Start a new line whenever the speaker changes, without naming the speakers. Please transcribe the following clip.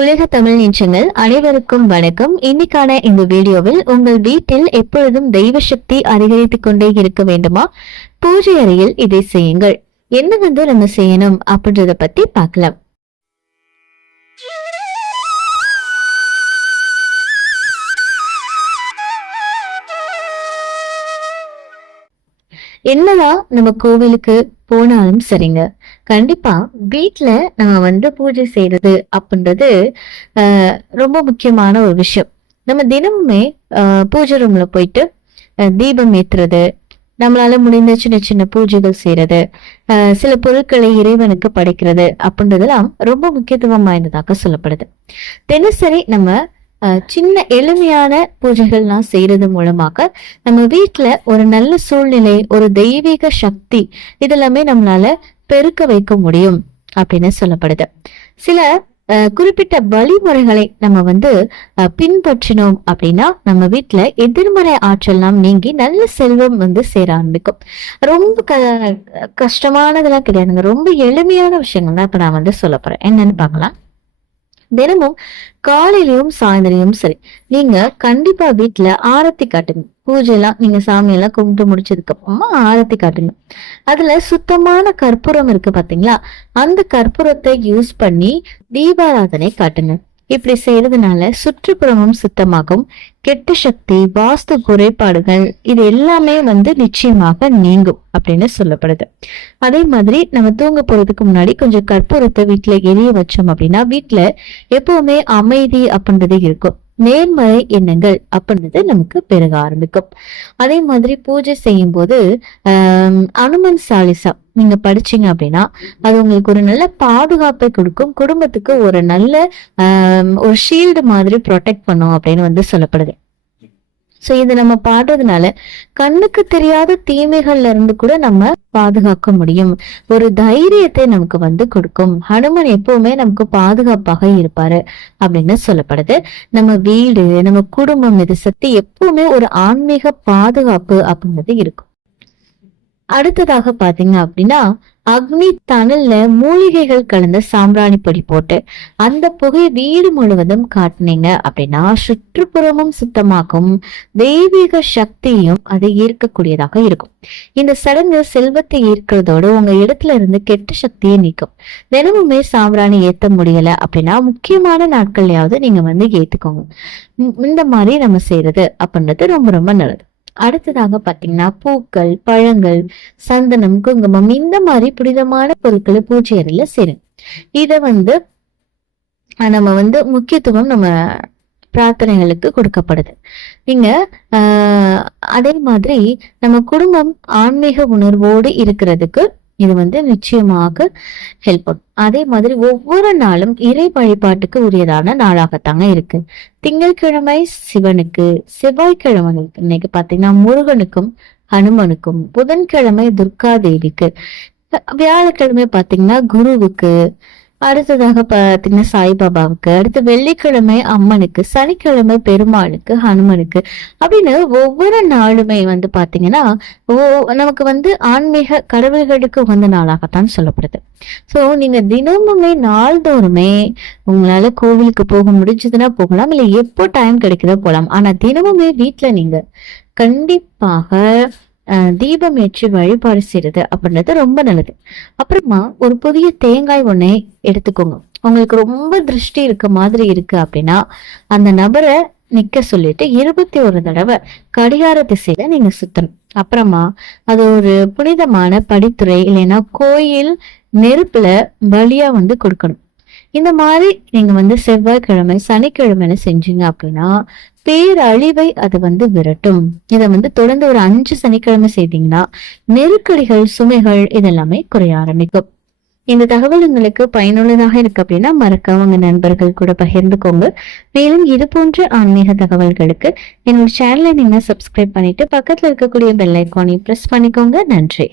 உலக தமிழ் நிச்சங்கள் அனைவருக்கும் வணக்கம். இன்னைக்கான இந்த வீடியோவில் உங்கள் வீட்டில் எப்பொழுதும் தெய்வ சக்தி அதிகரித்துக் கொண்டே இருக்க வேண்டுமா? பூஜை அறையில் இதை செய்யுங்கள். என்ன வந்து நம்ம செய்யணும் அப்படின்றத பத்தி பார்க்கலாம். என்னதான் நம்ம கோவிலுக்கு போனாலும் சரிங்க. கண்டிப்பா வீட்டில் நம்ம வந்து பூஜை செய்யறது அப்படின்றது ரொம்ப முக்கியமான ஒரு விஷயம். நம்ம தினமுமே பூஜை ரூம்ல போயிட்டு தீபம் ஏத்துறது நம்மளால முடிந்த சின்ன சின்ன பூஜைகள் செய்யறது சில பொருட்களை இறைவனுக்கு படைக்கிறது அப்படின்றதெல்லாம் ரொம்ப முக்கியத்துவம் வாய்ந்ததாக சொல்லப்படுது. தினசரி நம்ம சின்ன எளிமையான பூஜைகள்லாம் செய்யறது மூலமாக நம்ம வீட்டில் ஒரு நல்ல சூழ்நிலை ஒரு தெய்வீக சக்தி இதெல்லாமே நம்மளால பெருக்க வைக்க முடியும் அப்படின்னு சொல்லப்படுது. சில அஹ், குறிப்பிட்ட வழிமுறைகளை நம்ம வந்து அஹ், பின்பற்றினோம் அப்படின்னா நம்ம வீட்டில் எதிர்மறை ஆற்றல்லாம் நீங்கி நல்ல செல்வம் வந்து சேர ஆரம்பிக்கும். ரொம்ப க கஷ்டமானதெல்லாம் கிடையாதுங்க. ரொம்ப எளிமையான விஷயங்கள் தான் இப்போ நான் வந்து சொல்ல போறேன். என்னன்னு பார்க்கலாம். தினமும் காலையிலயும் சாயந்தரையும் சரி. நீங்க கண்டிப்பா வீட்டுல ஆரத்தி காட்டுங்க. பூஜை எல்லாம் நீங்க சாமியெல்லாம் கும்பிட்டு முடிச்சதுக்கு அப்புறமா ஆரத்தி காட்டுங்க. அதுல சுத்தமான கற்பூரம் இருக்கு பாத்தீங்களா? அந்த கற்பூரத்தை யூஸ் பண்ணி தீபாராதனை காட்டுங்க. இப்படி செய்யறதுனால சுற்றுப்புறமும் சுத்தமாகும். கெட்ட சக்தி வாஸ்து குறைபாடுகள் இது எல்லாமே வந்து நிச்சயமாக நீங்கும் அப்படின்னு சொல்லப்படுது. அதே மாதிரி நம்ம தூங்க போறதுக்கு முன்னாடி கொஞ்சம் கற்பூரத்தை வீட்டுல எரிய வச்சோம் அப்படின்னா வீட்டுல எப்பவுமே அமைதி அப்படின்றது இருக்கும். நேர்மறை எண்ணங்கள் அப்படின்றது நமக்கு பெருக ஆரம்பிக்கும். அதே மாதிரி பூஜை செய்யும் போது ஆஹ் அனுமன் சாலிசா நீங்க படிச்சீங்க அப்படின்னா அது உங்களுக்கு ஒரு நல்ல பாதுகாப்பை கொடுக்கும். குடும்பத்துக்கு ஒரு நல்ல ஆஹ் ஒரு ஷீல்டு மாதிரி ப்ரொடெக்ட் பண்ணும் அப்படின்னு வந்து சொல்லப்படுது. ஸோ இது நம்ம பாடுறதுனால கண்ணுக்கு தெரியாத தீமைகள்ல இருந்து கூட நம்ம பாதுகாக்க முடியும். ஒரு தைரியத்தை நமக்கு வந்து கொடுக்கும். ஹனுமன் எப்பவுமே நமக்கு பாதுகாப்பாக இருப்பாரு அப்படின்னு சொல்லப்படுது. நம்ம வீடு நம்ம குடும்பம் இது சக்தி எப்பவுமே ஒரு ஆன்மீக பாதுகாப்பு அப்படின்றது இருக்கும். அடுத்ததாக பாத்தீங்க அப்படின்னா அக்னி தணல்ல மூலிகைகள் கலந்த சாம்பிராணி பொடி போட்டு அந்த புகை வீடு முழுவதும் காட்டுனீங்க அப்படின்னா சுற்றுப்புறமும் சுத்தமாக்கும் தெய்வீக சக்தியும் அதை ஈர்க்கக்கூடியதாக இருக்கும். இந்த சடங்கு செல்வத்தை ஈர்க்கிறதோடு உங்க இடத்துல இருந்து கெட்ட சக்தியை நீக்கும். தினமுமே சாம்பிராணி ஏத்த முடியல அப்படின்னா முக்கியமான நாட்கள்லயாவது நீங்க வந்து ஏத்துக்கோங்க. இந்த மாதிரி நம்ம செய்யறது அப்படின்றது ரொம்ப ரொம்ப நல்லது. அடுத்ததாக பாத்தீங்கன்னா பூக்கள் பழங்கள் சந்தனம் குங்குமம் இந்த மாதிரி புனிதமான பொருட்களை பூஜை அறையில சேரும் இத வந்து நம்ம வந்து முக்கியத்துவம் நம்ம பிரார்த்தனைகளுக்கு கொடுக்கப்படுது. நீங்க ஆஹ் அதே மாதிரி நம்ம குடும்பம் ஆன்மீக உணர்வோடு இருக்கிறதுக்கு இது வந்து நிச்சயமாக ஹெல்ப் ஆகும். அதே மாதிரி ஒவ்வொரு நாளும் இறை வழிபாட்டுக்கு உரியதான நாளாகத்தாங்க இருக்கு. திங்கட்கிழமை சிவனுக்கு செவ்வாய்க்கிழமைக்கு இன்னைக்கு பாத்தீங்கன்னா முருகனுக்கும் ஹனுமனுக்கும் புதன்கிழமை துர்கா தேவிக்கு வியாழக்கிழமை பாத்தீங்கன்னா குருவுக்கு அடுத்ததாக பார்த்தீங்கன்னா சாய்பாபாவுக்கு அடுத்து வெள்ளிக்கிழமை அம்மனுக்கு சனிக்கிழமை பெருமாளுக்கு ஹனுமனுக்கு அப்படின்னு ஒவ்வொரு நாளுமே வந்து பாத்தீங்கன்னா ஓ நமக்கு வந்து ஆன்மீக கடவுள்களுக்கு உகந்த நாளாகத்தான் சொல்லப்படுது. சோ நீங்க தினமுமே நாள்தோறுமே உங்களால கோவிலுக்கு போக முடிஞ்சதுன்னா போகலாம் இல்ல எப்போ டைம் கிடைக்குதோ போகலாம். ஆனா தினமுமே வீட்டில் நீங்க கண்டிப்பாக தீபம் ஏற்றி வழிபாடு செய்யறது அப்படின்றது ரொம்ப நல்லது. அப்புறமா ஒரு புதிய தேங்காய் ஒண்ணை எடுத்துக்கோங்க. உங்களுக்கு ரொம்ப திருஷ்டி இருக்க மாதிரி இருக்கு அப்படின்னா அந்த நபரை நிக்க சொல்லிட்டு இருபத்தி ஒரு தடவை கடிகார திசையில நீங்க சுத்தணும். அப்புறமா அது ஒரு புனிதமான படித்துறை இல்லைன்னா கோயில் நெருப்புல பலியா வந்து கொடுக்கணும். இந்த மாதிரி நீங்க வந்து செவ்வாய்க்கிழமை சனிக்கிழமையில செஞ்சீங்க அப்படின்னா பேரழிவை அது வந்து விரட்டும். இதை வந்து தொடர்ந்து ஒரு அஞ்சு சனிக்கிழமை செய்தீங்கன்னா நெருக்கடிகள் சுமைகள் இதெல்லாமே குறைய ஆரம்பிக்கும். இந்த தகவல் உங்களுக்கு பயனுள்ளதாக இருக்கு அப்படின்னா மறக்காம உங்க நண்பர்கள் கூட பகிர்ந்துக்கோங்க. மேலும் இது போன்ற ஆன்மீக தகவல்களுக்கு என்னோட சேனலை நீங்க சப்ஸ்கிரைப் பண்ணிட்டு பக்கத்துல இருக்கக்கூடிய பெல் ஐக்கானையும் பிரஸ் பண்ணிக்கோங்க. நன்றி.